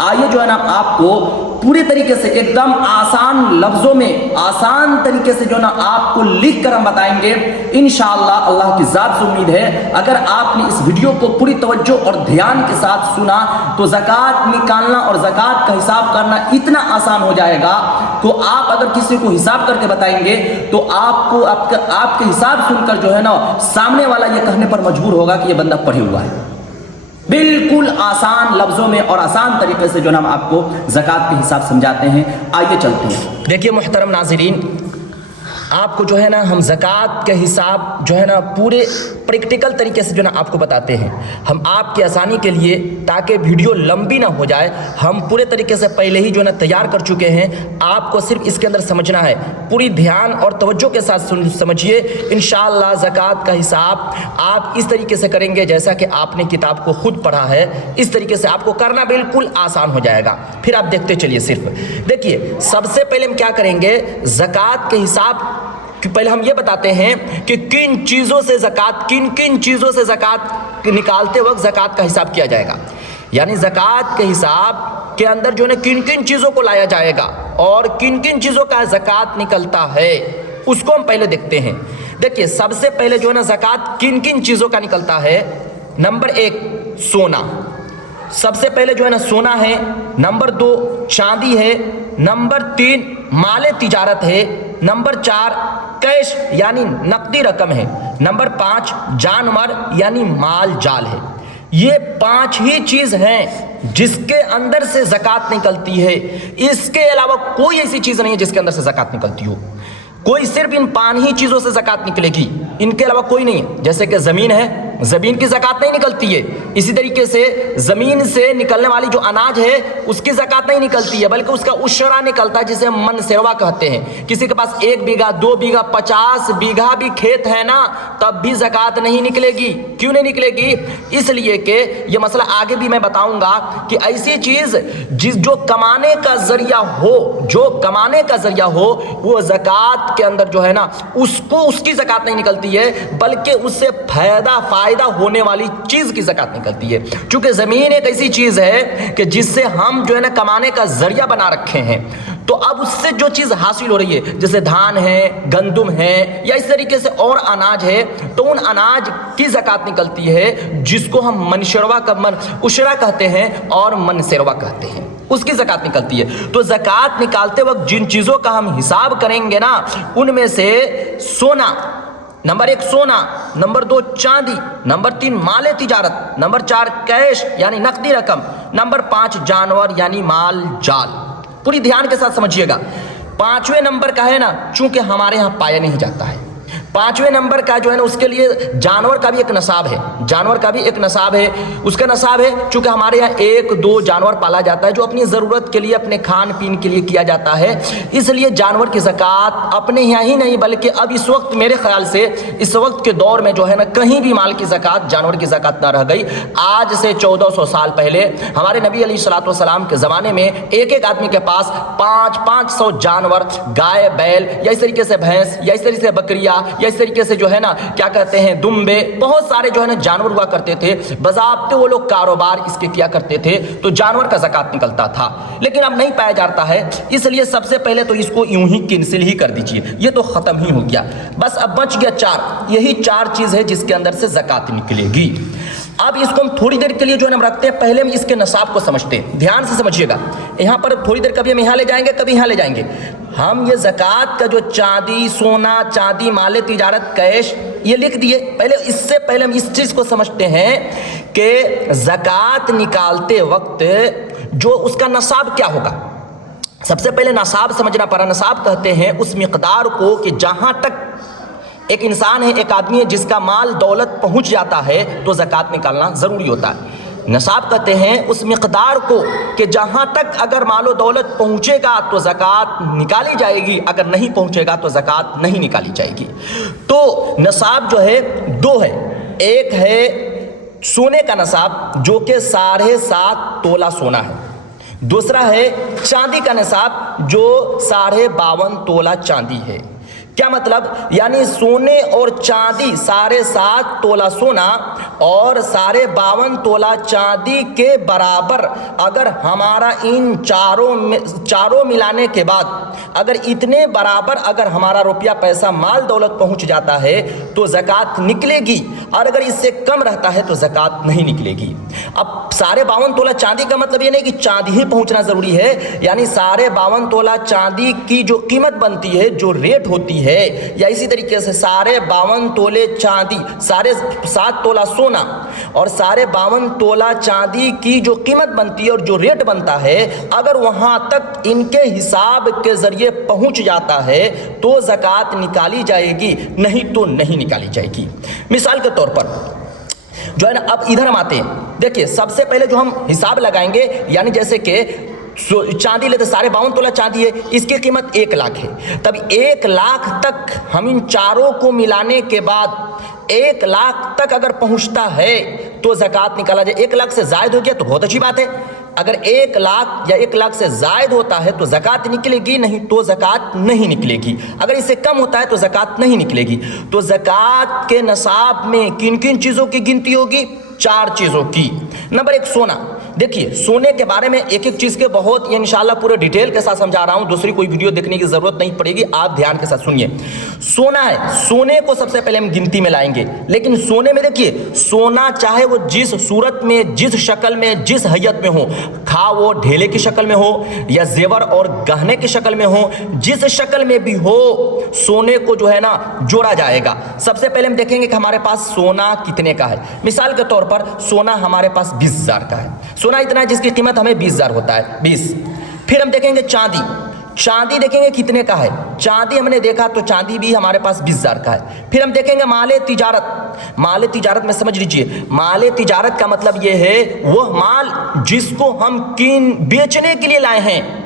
आइए जो है ना आपको पूरे तरीके से एकदम आसान लफ्जों में आसान तरीके से जो है ना आपको लिख कर हम बताएंगे इंशाअल्लाह। अल्लाह की जात से उम्मीद है अगर आपने इस वीडियो को पूरी तवज्जो और ध्यान के साथ सुना तो ज़कात निकालना और ज़कात का हिसाब करना इतना आसान हो जाएगा। तो आप अगर किसी को हिसाब करके बताएंगे तो आपको आपके हिसाब सुनकर जो है ना सामने वाला ये कहने पर मजबूर होगा कि ये बंदा पढ़े हुआ है। बिल्कुल आसान लफ्जों में और आसान तरीके से जो हम आपको ज़कात के हिसाब समझाते हैं। आइए चलते हैं। देखिए मुहतरम नाज़रीन, आपको जो है ना हम ज़कात के हिसाब जो है ना पूरे प्रैक्टिकल तरीके से जो ना आपको बताते हैं। हम आपकी आसानी के लिए ताकि वीडियो लंबी ना हो जाए हम पूरे तरीके से पहले ही जो ना तैयार कर चुके हैं। आपको सिर्फ इसके अंदर समझना है, पूरी ध्यान और तवज्जो के साथ समझिए। इंशाअल्लाह ज़कात का हिसाब आप इस तरीके से करेंगे जैसा कि आपने किताब को खुद पढ़ा है, इस तरीके से आपको करना बिल्कुल आसान हो जाएगा। फिर आप देखते चलिए। सिर्फ देखिए, सबसे पहले हम क्या करेंगे, ज़कात के हिसाब कि पहले हम ये बताते हैं कि किन चीज़ों से ज़कात, किन किन चीज़ों से ज़कात निकालते वक्त ज़कात का हिसाब किया जाएगा। यानी ज़कात के हिसाब के अंदर जो है किन किन चीज़ों को लाया जाएगा और किन किन चीज़ों का ज़कात निकलता है उसको हम पहले देखते हैं। देखिए, सबसे पहले जो है ना ज़कात किन किन चीज़ों का निकलता है। नंबर 1 सोना, सबसे पहले जो है ना सोना है। नंबर 2 चांदी है। नंबर 3 माले तिजारत है। नंबर 4 कैश यानी नकदी रकम है। नंबर 5 जानवर यानी माल जाल है। ये 5 ही चीज़ हैं जिसके अंदर से ज़कात निकलती है। इसके अलावा कोई ऐसी चीज़ नहीं है जिसके अंदर से ज़कात निकलती हो। कोई सिर्फ इन 5 ही चीज़ों से ज़कात निकलेगी, इनके अलावा कोई नहीं है। जैसे कि ज़मीन है, ज़मीन की ज़कात नहीं निकलती है। इसी तरीके से ज़मीन से निकलने वाली जो अनाज है उसकी ज़कात नहीं निकलती है, बल्कि उसका उशरा निकलता है जिसे हम मनसेरवा कहते हैं। किसी के पास 1 बीघा 2 बीघा 50 बीघा भी खेत है ना, तब भी ज़कात नहीं निकलेगी। क्यों नहीं निकलेगी? इसलिए कि ये मसला आगे भी मैं बताऊंगा कि ऐसी चीज़ जो कमाने का ज़रिया हो, जो कमाने का ज़रिया हो, वो ज़कात के अंदर जो है ना उसकी ज़कात नहीं निकलती है, बल्कि उससे फायदा होने वाली चीज की ज़कात निकलती है। क्योंकि जमीन एक ऐसी चीज है कि जिससे हम जो है ना कमाने का जरिया बना रखे हैं। तो अब उससे जो चीज हासिल हो रही है, जैसे धान है, गंदुम है या इस तरीके से और अनाज है, तो उन अनाज की ज़कात निकलती है जिसको हम उशरा कहते हैं और मनसेरवा कहते हैं, उसकी ज़कात निकलती है। तो ज़कात निकालते वक्त जिन चीज़ों का हम हिसाब करेंगे ना, उनमें से सोना, नंबर 1 सोना, नंबर 2 चांदी, नंबर 3 माले तिजारत, नंबर 4 कैश यानी नकदी रकम, नंबर 5 जानवर यानी माल जाल। पूरी ध्यान के साथ समझिएगा। 5वें नंबर का है ना, चूंकि हमारे यहाँ पाया नहीं जाता है, 5वें नंबर का जो है ना उसके लिए जानवर का भी एक नसाब है। जानवर का भी एक नसाब है, उसका नसाब है चूंकि हमारे यहाँ 1-2 जानवर पाला जाता है जो अपनी ज़रूरत के लिए, अपने खान पीन के लिए किया जाता है। इसलिए जानवर की ज़कात अपने यहाँ ही नहीं बल्कि अब इस वक्त मेरे ख्याल से इस वक्त के दौर में जो है ना कहीं भी माल की ज़कात, जानवर की ज़कात ना रह गई। आज से 1400 साल पहले हमारे नबी अलैहिस्सलाम के ज़माने में एक आदमी के पास 500 जानवर, गाय बैल या इस तरीके से भैंस या इस तरीके से बकरियाँ या इस तरीके से जो है ना क्या कहते हैं दुम्बे, बहुत सारे जो है ना जानवर हुआ करते थे। बज़ाब्ते वो लोग कारोबार इसके किया करते थे, तो जानवर का ज़कात निकलता था। लेकिन अब नहीं पाया जाता है, इसलिए सबसे पहले तो इसको यूं ही कैंसिल ही कर दीजिए, ये तो ख़त्म ही हो गया। बस अब बच गया 4, यही 4 चीज़ है जिसके अंदर से ज़कात निकलेगी। अब इसको हम थोड़ी देर के लिए जो है ना रखते हैं, पहले हम इसके नसाब को समझते हैं। ध्यान से समझिएगा, यहाँ पर थोड़ी देर कभी हम यहाँ ले जाएंगे, कभी यहाँ ले जाएंगे। हम ये ज़कात का जो चांदी, सोना, चांदी, माले तिजारत, कैश, ये लिख दिए। पहले इससे पहले हम इस चीज़ को समझते हैं कि ज़कात निकालते वक्त जो उसका नसाब क्या होगा। सबसे पहले नसाब समझना पड़ा। नसाब कहते हैं उस मिक़दार को कि जहाँ तक एक इंसान है, एक आदमी है जिसका माल दौलत पहुँच जाता है तो ज़कात निकालना ज़रूरी होता है। नसाब कहते हैं उस मिक़दार को कि जहाँ तक अगर मालो दौलत पहुँचेगा तो ज़कात निकाली जाएगी, अगर नहीं पहुँचेगा तो ज़कात नहीं निकाली जाएगी। तो नसाब जो है 2 है। एक है सोने का नसाब जो कि 7.5 तोला सोना है। दूसरा है चांदी का नसाब जो 52.5 तोला चांदी है। क्या मतलब, यानी सोने और चांदी 7.5 तोला सोना और 52.5 तोला चांदी के बराबर अगर हमारा इन चारों मिलाने के बाद अगर इतने बराबर अगर हमारा रुपया पैसा माल दौलत पहुंच जाता है तो ज़कात निकलेगी, और अगर इससे कम रहता है तो ज़कात नहीं निकलेगी। अब 52.5 तोला चांदी का मतलब ये नहीं कि चांदी ही पहुंचना ज़रूरी है, यानी 52.5 तोला चांदी की जो कीमत बनती है, जो रेट होती है, या इसी तरीके से 52.5 तोले चांदी, 7.5 तोला सोना और 52.5 तोला चांदी की जो कीमत बनती है और जो रेट बनता है, अगर वहां तक इनके हिसाब के जरिए पहुंच जाता है तो ज़कात निकाली जाएगी, नहीं तो नहीं निकाली जाएगी। मिसाल के तौर पर जो है ना, अब इधर हम आते हैं। देखिए सबसे पहले जो हम हिसाब लगाएंगे, यानी जैसे कि चांदी लेते 52.5 तोला चांदी है, इसकी कीमत 1 लाख है। तब 1 लाख तक हम इन चारों को मिलाने के बाद 1 लाख तक अगर पहुंचता है तो ज़कात निकाला जाए। 1 लाख से ज़ायद हो गया तो बहुत अच्छी बात है। अगर 1 लाख या 1 लाख से ज़ायद होता है तो ज़कात निकलेगी, नहीं तो ज़कात नहीं निकलेगी। अगर इससे कम होता है तो ज़कात नहीं निकलेगी। तो ज़कात के नसाब में किन किन चीज़ों की गिनती होगी? 4 चीज़ों की। नंबर 1 सोना। देखिए सोने के बारे में एक एक चीज़ के बहुत इंशाल्लाह पूरे डिटेल के साथ समझा रहा हूं, दूसरी कोई वीडियो देखने की ज़रूरत नहीं पड़ेगी, आप ध्यान के साथ सुनिए। सोना है, सोने को सबसे पहले हम गिनती में लाएंगे, लेकिन सोने में देखिए सोना चाहे वो जिस सूरत में, जिस शक्ल में, जिस हैयत में हो, खा वो ढेले की शक्ल में हो या जेवर और गहने की शक्ल में हो, जिस शक्ल में भी हो सोने को जो है ना जोड़ा जाएगा। सबसे पहले हम देखेंगे कि हमारे पास सोना कितने का है। मिसाल के तौर पर सोना हमारे पास 20,000 का है, सोना इतना है जिसकी कीमत हमें 20,000 होता है, 20। फिर हम देखेंगे चांदी, चांदी देखेंगे कितने का है। चांदी हमने देखा तो चांदी भी हमारे पास 20,000 का है। फिर हम देखेंगे माले तिजारत। माले तिजारत में समझ लीजिए, माले तिजारत का मतलब ये है वो माल जिसको हम बेचने के लिए लाए हैं।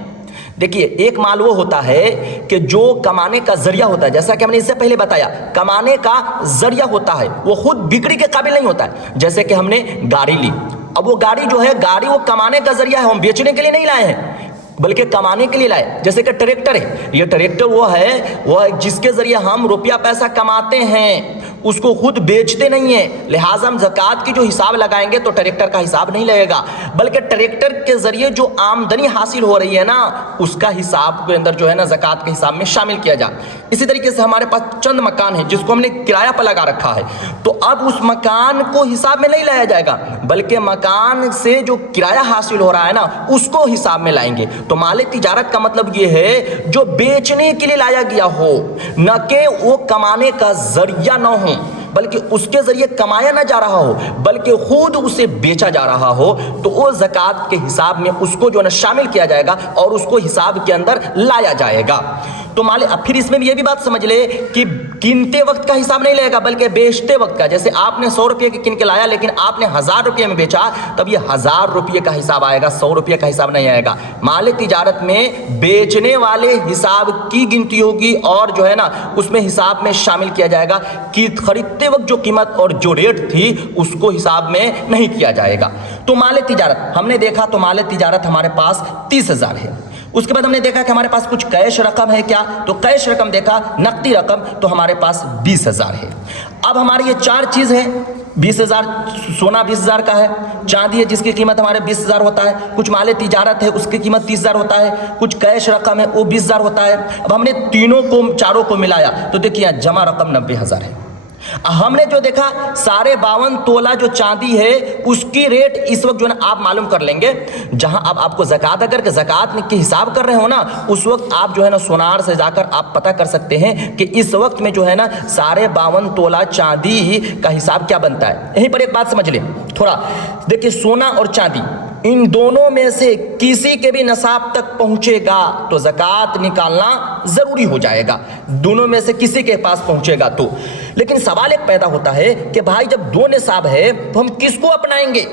देखिए एक माल वो होता है कि जो कमाने का जरिया होता है, जैसा कि हमने इससे पहले बताया, कमाने का जरिया होता है, वो खुद बिक्री के काबिल नहीं होता है। जैसे कि हमने गाड़ी ली, अब वो गाड़ी जो है, गाड़ी वो कमाने का जरिया है, हम बेचने के लिए नहीं लाए हैं बल्कि कमाने के लिए लाए। जैसे कि ट्रैक्टर है, ये ट्रैक्टर वो है जिसके जरिए हम रुपया पैसा कमाते हैं, उसको खुद बेचते नहीं है। लिहाजा हम ज़कात की जो हिसाब लगाएंगे तो ट्रैक्टर का हिसाब नहीं लगेगा, बल्कि ट्रैक्टर के जरिए जो आमदनी हासिल हो रही है ना, उसका हिसाब के अंदर जो है ना ज़कात के हिसाब में शामिल किया जाए। इसी तरीके से हमारे पास चंद मकान है जिसको हमने किराया पर लगा रखा है, तो अब उस मकान को हिसाब में नहीं लाया जाएगा, बल्कि मकान से जो किराया हासिल हो रहा है ना उसको हिसाब में लाएंगे। तो माले तिजारत का मतलब ये है जो बेचने के लिए लाया गया हो, न कि वो कमाने का जरिया न हो, बल्कि उसके जरिए कमाया ना जा रहा हो बल्कि खुद उसे बेचा जा रहा हो, तो वो ज़कात के हिसाब में उसको जो है ना शामिल किया जाएगा और उसको हिसाब के अंदर लाया जाएगा। तो माले अब फिर इसमें भी ये भी बात समझ ले कि गिनते वक्त का हिसाब नहीं लगेगा बल्कि बेचते वक्त का। जैसे आपने 100 रुपये के किन के लाया लेकिन आपने 1000 रुपये में बेचा, तब ये 1000 रुपये का हिसाब आएगा, 100 रुपये का हिसाब नहीं आएगा। माले तिजारत में बेचने वाले हिसाब की गिनती होगी और जो है ना उसमें हिसाब में शामिल किया जाएगा कि खरीदते वक्त जो कीमत और जो रेट थी उसको हिसाब में नहीं किया जाएगा। तो माले तिजारत हमने देखा, तो माले तिजारत हमारे पास 30,000 है। उसके बाद हमने देखा कि हमारे पास कुछ कैश रकम है क्या, तो कैश रकम देखा, नकदी रकम, तो हमारे पास 20,000 है। अब हमारी ये 4 चीज़ है, 20,000 सोना 20,000 का है, चांदी है जिसकी कीमत हमारे 20,000 होता है, कुछ माले तिजारत है उसकी कीमत 30,000 होता है, कुछ कैश रकम है वो 20,000 होता है। अब हमने चारों को मिलाया तो देखिए जमा रकम 90,000 है। हमने जो देखा 52.5 तोला जो चांदी है उसकी रेट इस वक्त जो है ना आप मालूम कर लेंगे, जहां अब आपको ज़कात अगर के ज़कात के हिसाब कर रहे हो ना उस वक्त आप जो है ना सोनार से जाकर आप पता कर सकते हैं कि इस वक्त में जो है ना 52.5 तोला चांदी का हिसाब क्या बनता है। यहीं पर एक बात समझ ले थोड़ा, देखिए सोना और चांदी इन दोनों में से किसी के भी नसाब तक पहुंचेगा तो ज़कात निकालना ज़रूरी हो जाएगा, दोनों में से किसी के पास पहुंचेगा तो। लेकिन सवाल एक पैदा होता है कि भाई जब 2 निसाब है तो हम किसको अपनाएंगे,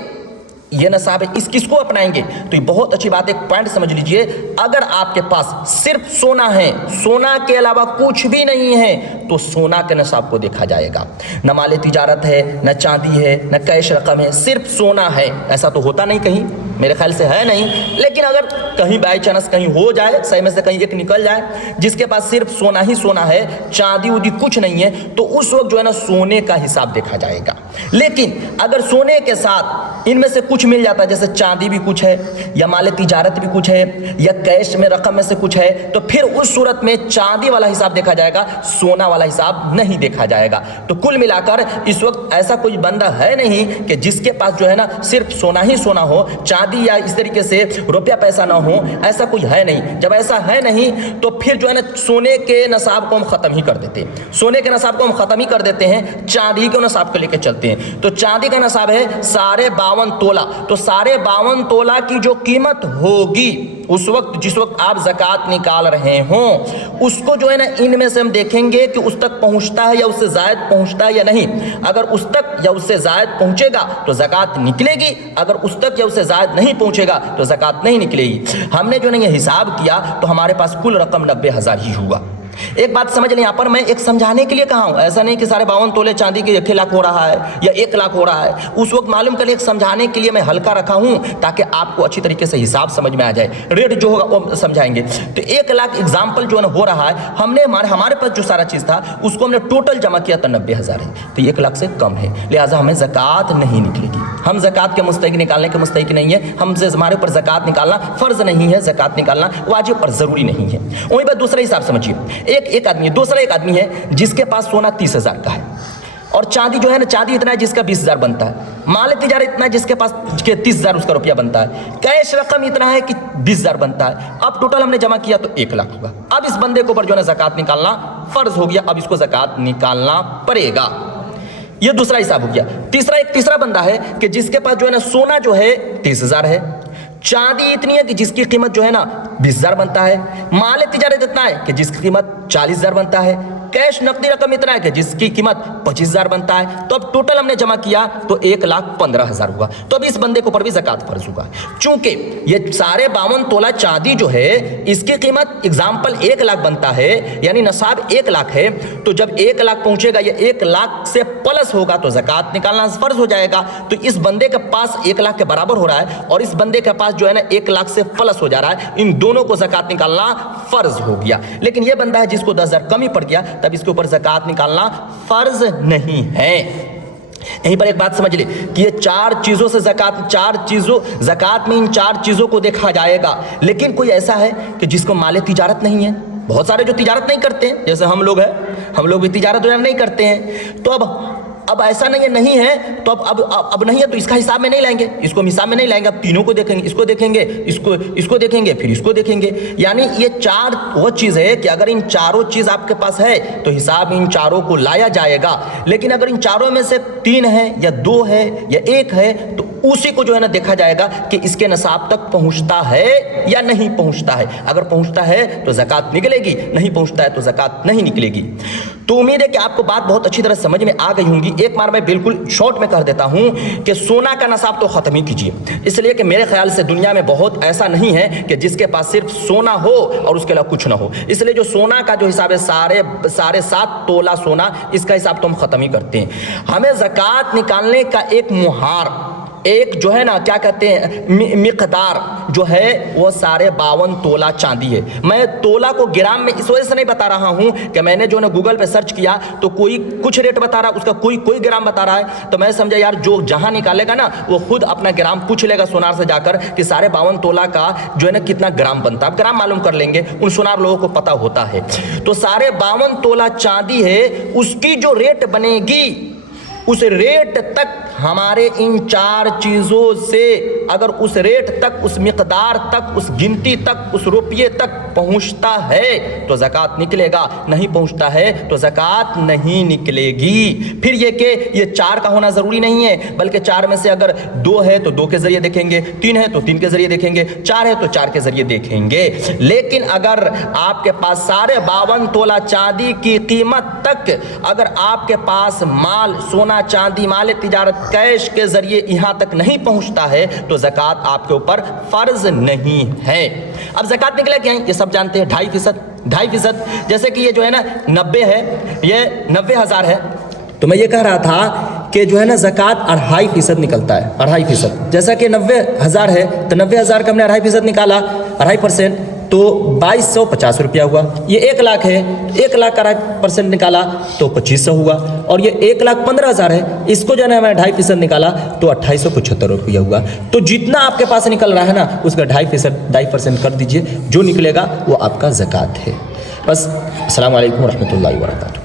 ये नसाब है इस किसको अपनाएंगे। तो ये बहुत अच्छी बात है, एक पॉइंट समझ लीजिए, अगर आपके पास सिर्फ सोना है, सोना के अलावा कुछ भी नहीं है, तो सोना के नसाब को देखा जाएगा। न माल तिजारत है, न चांदी है, न कैश रकम है, सिर्फ सोना है। ऐसा तो होता नहीं कहीं, मेरे ख्याल से है नहीं, लेकिन अगर कहीं बाई चांस कहीं हो जाए, सही में से कहीं एक निकल जाए जिसके पास सिर्फ सोना ही सोना है, चांदी उदी कुछ नहीं है, तो उस वक्त जो है ना सोने का हिसाब देखा जाएगा। लेकिन अगर सोने के साथ इनमें से कुछ मिल जाता है, जैसे चांदी भी कुछ है या माल तिजारत भी कुछ है या कैश में रकम में से कुछ है, तो फिर उस सूरत में चांदी वाला हिसाब देखा जाएगा, सोना वाला हिसाब नहीं देखा जाएगा। तो कुल मिलाकर इस वक्त ऐसा कोई बंदा है नहीं कि जिसके पास जो है ना सिर्फ सोना ही सोना हो, चांदी या इस तरीके से रुपया पैसा ना हो, ऐसा कोई है नहीं। जब ऐसा है नहीं तो फिर जो है ना सोने के नसाब को हम खत्म ही कर देते हैं, सोने के नसाब को हम खत्म ही कर देते हैं, चांदी के नसाब को लेकर चलते हैं। तो चांदी का नसाब है 52.5 तोला। तो 52.5 तोला की जो कीमत होगी उस वक्त, जिस वक्त आप ज़कात निकाल रहे हों, उसको जो है ना इनमें से हम देखेंगे कि उस तक पहुंचता है या उससे ज़ायद पहुंचता है या नहीं। अगर उस तक या उससे ज़ायद पहुंचेगा तो ज़कात निकलेगी, अगर उस तक या उससे ज़ायद नहीं पहुंचेगा तो ज़कात नहीं निकलेगी। हमने जो है ना ये हिसाब किया तो हमारे पास कुल रकम 90,000 ही हुआ। एक बात समझ लें, यहाँ पर मैं एक समझाने के लिए कहा हूँ, ऐसा नहीं कि 52 तोले चांदी के 1 लाख हो रहा है या 1 लाख हो रहा है, उस वक्त मालूम कर लिए, एक समझाने के लिए मैं हल्का रखा हूँ ताकि आपको अच्छी तरीके से हिसाब समझ में आ जाए, रेट जो होगा वो समझाएंगे। तो 1 लाख एग्जाम्पल जो है ना हो रहा है, हमने हमारे पास जो सारा चीज़ था उसको हमने टोटल जमा किया तो 90,000 है, तो 1 लाख से कम है, लिहाजा हमें ज़कात नहीं निकलेगी। हम ज़कात के मुस्तहिक निकालने के मुस्तहिक नहीं है, हमसे हमारे ऊपर ज़कात निकालना फ़र्ज़ नहीं है, ज़कात निकालना वाजिब पर ज़रूरी नहीं है। वहीं पर दूसरा हिसाब समझिए, एक आदमी, दूसरा एक आदमी है जिसके पास सोना 30,000 का है और चांदी जो है ना, चांदी इतना है जिसका 20,000 बनता है, माल तिजारत इतना है जिसके पास 30,000 उसका रुपया बनता है, कैश रकम इतना है कि 20,000 बनता है। अब टोटल हमने जमा किया तो 1 लाख हुआ। अब इस बंदे को ऊपर जो है ना ज़कात निकालना फ़र्ज़ हो गया, अब इसको ज़कात निकालना पड़ेगा। ये दूसरा हिसाब हो गया। तीसरा बंदा है कि जिसके पास जो है ना सोना जो है 30,000 है, चांदी इतनी है कि जिसकी कीमत जो है ना 20,000 बनता है, माल तिजारत इतना है कि जिसकी कीमत 40,000 बनता है, कैश नकदी रकम इतना है कि जिसकी कीमत 25,000 बनता है। तो अब टोटल हमने जमा किया तो 1,15,000 हुआ। तो अब इस बंदे के ऊपर भी ज़कात फ़र्ज़ होगा, चूंकि ये 52 तोला चांदी जो है इसकी कीमत एग्जाम्पल 1 लाख बनता है, यानी नसाब 1 लाख है। तो जब 1 लाख पहुंचेगा या 1 लाख से प्लस होगा तो ज़कात निकालना फ़र्ज़ हो जाएगा। तो इस बंदे के पास 1 लाख के बराबर हो रहा है और इस बंदे के पास जो है ना 1 लाख से प्लस हो जा रहा है, इन दोनों को ज़कात निकालना फ़र्ज़ हो गया। लेकिन ये बंदा है जिसको 10,000 कम ही पड़ गया, तब इसके ऊपर ज़कात निकालना फ़र्ज़ नहीं है। यहीं पर एक बात समझ ले कि ये 4 चीज़ों से ज़कात में इन 4 चीज़ों को देखा जाएगा। लेकिन कोई ऐसा है कि जिसको माल तिजारत नहीं है, बहुत सारे जो तिजारत नहीं करते हैं, जैसे हम लोग हैं, हम लोग भी तिजारत नहीं करते हैं, तो अब ऐसा नहीं है तो अब नहीं है तो इसका हिसाब में नहीं लाएंगे, इसको हम हिसाब में नहीं लाएंगे, अब तीनों को देखेंगे, इसको देखेंगे, इसको देखेंगे, फिर इसको देखेंगे। यानी ये 4 वो चीज़ है कि अगर इन चारों चीज़ आपके पास है तो हिसाब इन चारों को लाया जाएगा। लेकिन अगर इन चारों में से 3 है या 2 है या 1 है तो उसी को जो है ना देखा जाएगा कि इसके नसाब तक पहुंचता है या नहीं पहुंचता है। अगर पहुंचता है तो ज़कात निकलेगी, नहीं पहुंचता है तो ज़कात नहीं निकलेगी। तो उम्मीद है कि आपको बात बहुत अच्छी तरह समझ में आ गई होंगी। एक बार मैं बिल्कुल शॉर्ट में कर देता हूं कि सोना का नसाब तो ख़त्म ही कीजिए, इसलिए कि मेरे ख्याल से दुनिया में बहुत ऐसा नहीं है कि जिसके पास सिर्फ सोना हो और उसके अलावा कुछ ना हो। इसलिए जो सोना का जो हिसाब है साढ़े 7 तोला सोना, इसका हिसाब तो हम ख़त्म ही करते हैं। हमें ज़कात निकालने का एक मुहार, एक जो है ना क्या कहते हैं मिक़दार जो है वो 52.5 तोला चांदी है। मैं तोला को ग्राम में इस वजह से नहीं बता रहा हूँ कि मैंने जो है गूगल पे सर्च किया तो कोई कुछ रेट बता रहा है, उसका कोई ग्राम बता रहा है, तो मैं समझा यार जो जहाँ निकालेगा ना वो खुद अपना ग्राम पूछ लेगा सोनार से जाकर कि 52.5 तोला का जो है ना कितना ग्राम बनता है। ग्राम मालूम कर लेंगे, उन सोनार लोगों को पता होता है। तो 52.5 तोला चांदी है, उसकी जो रेट बनेगी उस रेट तक हमारे इन 4 चीज़ों से, अगर उस रेट तक, उस मिक़दार तक, उस गिनती तक, उस रुपये तक पहुंचता है तो ज़कात निकलेगा, नहीं पहुंचता है तो ज़कात नहीं निकलेगी। फिर ये कि ये 4 का होना ज़रूरी नहीं है, बल्कि 4 में से अगर 2 है तो 2 के ज़रिए देखेंगे, 3 है तो 3 के ज़रिए देखेंगे, 4 है तो 4 के ज़रिए देखेंगे। लेकिन अगर आपके पास 52.5 तोला चांदी की कीमत तक अगर आपके पास माल, सोना, चांदी, माल तिजारत, कैश के जरिए यहां तक नहीं पहुंचता है तो ज़कात आपके ऊपर फर्ज नहीं है। अब ज़कात निकले क्या है ये सब जानते हैं, 2.5%। 2.5%, जैसे कि ये जो है ना 90 है, ये 90,000 है, तो मैं ये कह रहा था کہ جو ہے نا زکوٰۃ 2.5% نکلتا ہے, 2.5%. جیسا کہ 90,000 ہے تو 90,000 کا ہم نے 2.5% نکالا, 2.5%, تو 2250 روپیہ ہوا. یہ 1 لاکھ ہے, 1 لاکھ کا 2.5% نکالا تو 2500 ہوا. اور یہ 1,15,000 ہے, اس کو جو ہے نا ہمیں 2.5% نکالا تو 2875 روپیہ ہوا. تو جتنا آپ کے پاس نکل رہا ہے نا اس کا 2.5% کر دیجئے, جو نکلے گا وہ آپ کا زکوٰۃ ہے. بس السلام علیکم ورحمۃ اللہ وبرکاتہ.